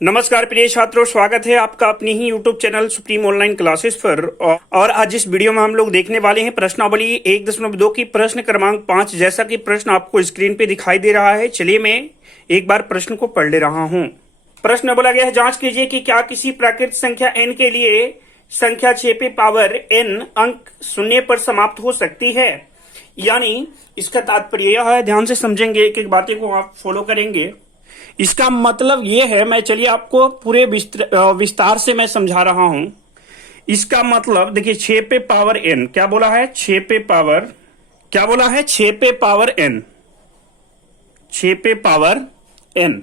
नमस्कार प्रिय छात्रों, स्वागत है आपका अपनी ही YouTube channel supreme online classes पर। और आज इस वीडियो में हम लोग देखने वाले हैं प्रश्नावली 1.2 की प्रश्न क्रमांक 5। जैसा कि प्रश्न आपको स्क्रीन पे दिखाई दे रहा है, चलिए मैं एक बार प्रश्न को पढ़ ले रहा हूं। प्रश्न में बोला गया है, जांच कीजिए कि क्या किसी प्राकृत संख्या n के लिए संख्या 6 पे पावर n अंक शून्य पर समाप्त हो सकती है। यानी इसका तात्पर्य यह है, ध्यान से समझेंगे, एक एक बातें को आप फॉलो करेंगे। इसका मतलब ये है, मैं चलिए आपको पूरे विस्तार से मैं समझा रहा हूं। इसका मतलब देखिए, 6 पे पावर n क्या बोला है, 6 पे पावर क्या बोला है, 6 पे पावर n, 6 पे पावर n।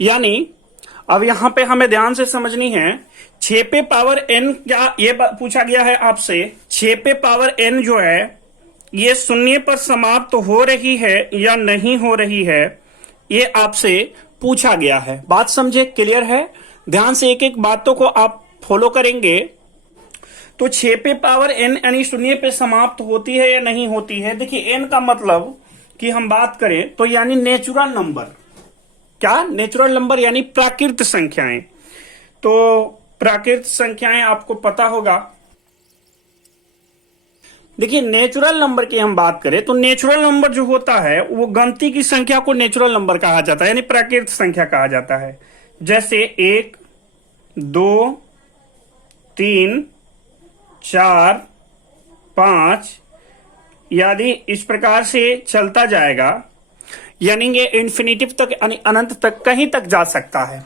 यानी अब यहां पे हमें ध्यान से समझनी है, 6 पे पावर n क्या ये पूछा गया है आपसे, 6 पे पावर n जो है ये शून्य पर समाप्त हो रही है या नहीं हो रही है, ये आपसे पूछा गया है। बात समझे, क्लियर है? ध्यान से एक एक बातों को आप फॉलो करेंगे। तो 6 पे पावर n यानी शून्य पे समाप्त होती है या नहीं होती है। देखिए n का मतलब कि हम बात करें तो यानी नेचुरल नंबर, क्या नेचुरल नंबर यानी प्राकृत संख्याएं। तो प्राकृत संख्याएं आपको पता होगा। देखिए नेचुरल नंबर की हम बात करें तो नेचुरल नंबर जो होता है वो गिनती की संख्या को नेचुरल नंबर कहा जाता है, यानी प्राकृत संख्या कहा जाता है। जैसे 1, 2, 3, 4, 5 यदि इस प्रकार से चलता जाएगा, यानी ये इन्फिनिटिव तक यानी अनंत तक कहीं तक जा सकता है।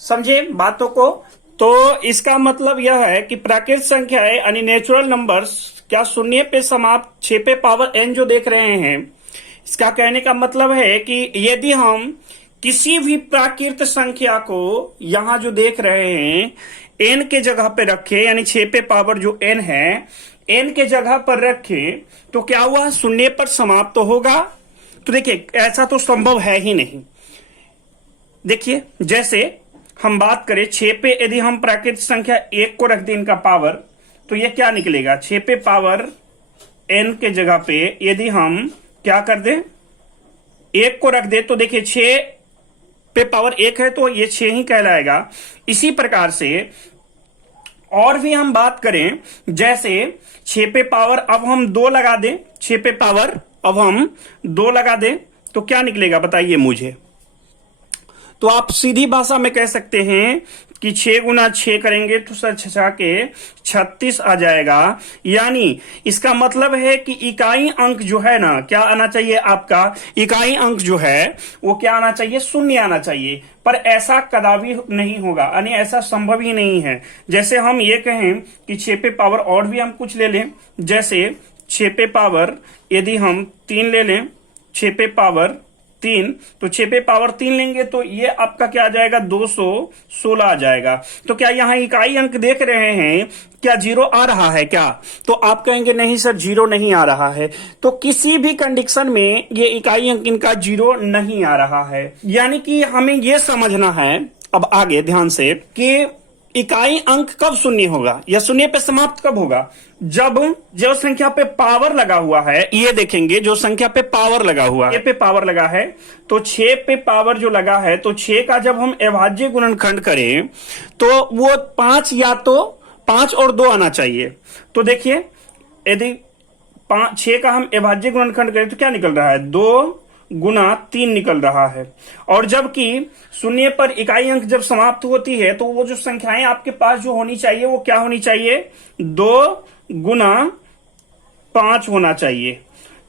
समझे बातों को? तो इसका मतलब यह है कि प्राकृत संख्याएं यानी नेचुरल नंबर्स क्या शून्य पे समाप्त 6 पे पावर n जो देख रहे हैं, इसका कहने का मतलब है कि यदि हम किसी भी प्राकृत संख्या को यहां जो देख रहे हैं n के जगह पे रखे, यानी 6 पे पावर जो n है n के जगह पर रखे, तो क्या हुआ, शून्य पर समाप्त तो होगा। तो देखिए ऐसा तो संभव है ही नहीं। देखिए जैसे हम बात करें 6 पे यदि हम प्राकृत संख्या 1 को रख दें इनका पावर, तो ये क्या निकलेगा, 6 पे पावर n के जगह पे यदि हम क्या कर दें 1 को रख दे, तो देखिए 6 पे पावर 1 है तो ये 6 ही कहलाएगा। इसी प्रकार से और भी हम बात करें, जैसे 6 पे पावर अब हम 2 लगा दें, 6 पे पावर अब हम 2 लगा दें तो क्या निकलेगा बताइए मुझे। तो आप सीधी भाषा में कह सकते हैं कि 6 गुना 6 करेंगे तो सर 6 के 36 आ जाएगा। यानी इसका मतलब है कि इकाई अंक जो है ना, क्या आना चाहिए आपका, इकाई अंक जो है वो क्या आना चाहिए, शून्य आना चाहिए। पर ऐसा कदापि नहीं होगा, यानी ऐसा संभव ही नहीं है। जैसे हम ये कहें कि 6 पे पावर और भी हम कुछ ले लें, जैसे 6 पे पावर यदि हम 3 ले लें, 6 पे पावर 3, तो 6 पे पावर 3 लेंगे तो ये आपका क्या आ जाएगा, 216 आ जाएगा। तो क्या यहाँ इकाई अंक देख रहे हैं, क्या 0 आ रहा है क्या? तो आप कहेंगे नहीं सर 0 नहीं आ रहा है। तो किसी भी कंडीशन में ये इकाई अंक इनका 0 नहीं आ रहा है। यानी कि हमें ये समझना है अब आगे ध्यान से कि इकाई अंक कब शून्य होगा या शून्य पे समाप्त कब होगा, जब जो संख्या पे पावर लगा हुआ है, ये देखेंगे जो संख्या पे पावर लगा हुआ है, 6 पे पावर लगा है, तो 6 पे पावर जो लगा है, तो 6 का जब हम अभाज्य गुणनखंड करें तो वो 5 या तो 5 और 2 आना चाहिए। तो देखिए यदि 6 का हम अभाज्य गुणनखंड करें तो क्या निकल रहा है, 2 गुना 3 निकल रहा है। और जबकि शून्य पर इकाई अंक जब समाप्त होती है तो वो जो संख्याएं आपके पास जो होनी चाहिए वो क्या होनी चाहिए, 2 गुना 5 होना चाहिए।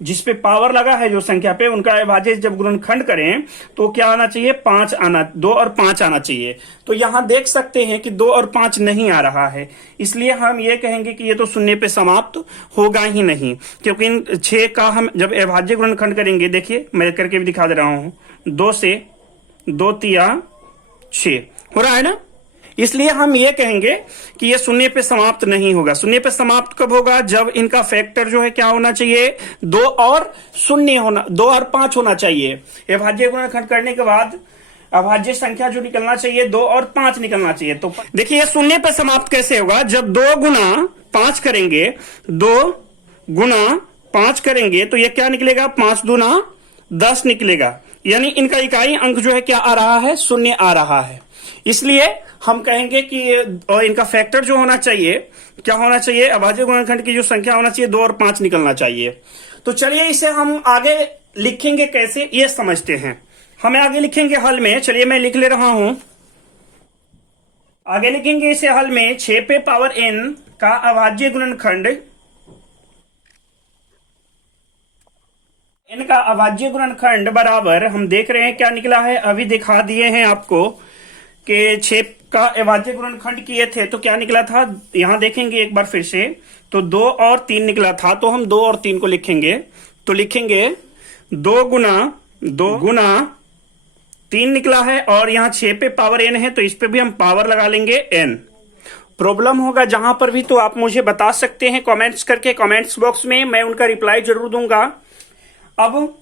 जिसपे पावर लगा है जो संख्या पे, उनका अभाज्य जब गुणनखंड करें तो क्या आना चाहिए, 5 आना, 2 और 5 आना चाहिए। तो यहां देख सकते हैं कि 2 और 5 नहीं आ रहा है, इसलिए हम ये कहेंगे कि ये तो शून्य पे समाप्त होगा ही नहीं। क्योंकि इन 6 का हम जब अभाज्य गुणनखंड करेंगे, देखिए मैं करके भी दिखा दे रहा हूं, 2 से 2 तिया 6 हो रहा है ना। इसलिए हम ये कहेंगे कि ये शून्य पे समाप्त नहीं होगा। शून्य पे समाप्त कब होगा, जब इनका फैक्टर जो है क्या होना चाहिए, 2 और 0 होना, 2 और 5 होना चाहिए। अभाज्य गुणनखंड करने के बाद अभाज्य संख्या जो निकलना चाहिए 2 और 5 निकलना चाहिए। तो देखिए ये शून्य पे समाप्त कैसे होगा, जब 2 गुना 5 करेंगे, 2 गुना 5 करेंगे तो ये क्या निकलेगा, 5 दूना 10 निकलेगा। यानी इनका इकाई अंक जो है क्या आ रहा है, 0 आ रहा है। इसलिए हम कहेंगे कि इनका फैक्टर जो होना चाहिए, क्या होना चाहिए, अभाज्य गुणनखंड की जो संख्या होना चाहिए 2 और 5 निकलना चाहिए। तो चलिए इसे हम आगे लिखेंगे कैसे ये समझते हैं। हमें आगे लिखेंगे हल में, चलिए मैं लिख ले रहा हूं। आगे लिखेंगे इसे हल में 6 पे पावर n का अभाज्य गुणनखंड, n का अभाज्य गुणनखंड बराबर, हम देख रहे हैं क्या निकला है, अभी दिखा दिए हैं आपको कि 6 का अभाज्य गुणनखंड किए थे तो क्या निकला था, यहां देखेंगे एक बार फिर से, तो 2 और 3 निकला था। तो हम 2 और 3 को लिखेंगे, तो लिखेंगे 2 गुना 3 निकला है, और यहां 6 पे पावर n है तो इस पे भी हम पावर लगा लेंगे n। प्रॉब्लम होगा जहां पर भी तो आप मुझे बता सकते हैं कमेंट्स करके, कमेंट्स बॉक्स में मैं उनका रिप्लाई जरूर दूंगा। अब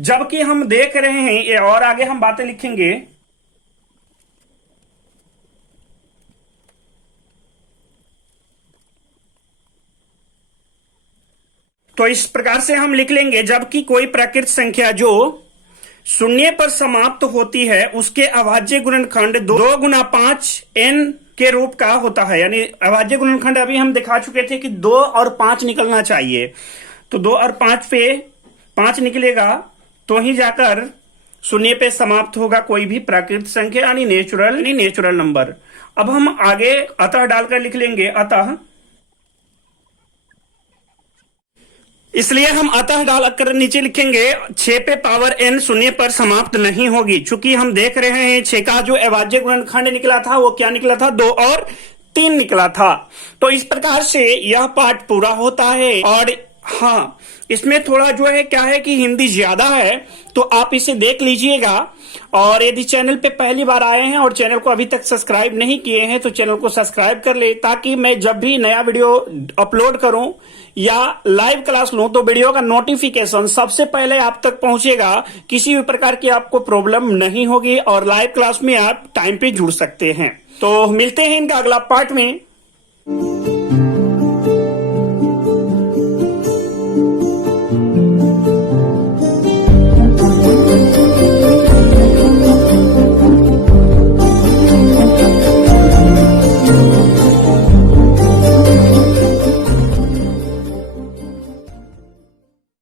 जबकि हम देख रहे हैं ये, और आगे हम बातें लिखेंगे, तो इस प्रकार से हम लिख लेंगे, जबकि कोई प्राकृत संख्या जो शून्य पर समाप्त होती है उसके अभाज्य गुणनखंड 2 गुना 5 n के रूप का होता है। यानी अभाज्य गुणनखंड अभी हम दिखा चुके थे कि 2 और 5 निकलना चाहिए, तो 2 और 5 पे 5 निकलेगा तो ही जाकर शून्य पे समाप्त होगा कोई भी प्राकृत संख्या यानी नेचुरल नंबर। अब हम आगे अतः डालकर लिख लेंगे, अतः, इसलिए हम अतः डालकर नीचे लिखेंगे 6 पे पावर n शून्य पर समाप्त नहीं होगी, चूंकि हम देख रहे हैं 6 का जो अभाज्य गुणनखंड निकला था वो क्या निकला था, 2 और 3 निकला था। तो इस प्रकार से यह पाठ पूरा होता है। और हाँ, इसमें थोड़ा जो है क्या है कि हिंदी ज्यादा है, तो आप इसे देख लीजिएगा। और यदि चैनल पे पहली बार आए हैं और चैनल को अभी तक सब्सक्राइब नहीं किए हैं तो चैनल को सब्सक्राइब कर ले, ताकि मैं जब भी नया वीडियो अपलोड करूं या लाइव क्लास लूं तो वीडियो का नोटिफिकेशन सबसे पहले आप तक पहुंचेगा, किसी भी प्रकार की आपको प्रॉब्लम नहीं होगी और लाइव क्लास में आप टाइम पे जुड़ सकते हैं। तो मिलते हैं इनका अगला पार्ट में।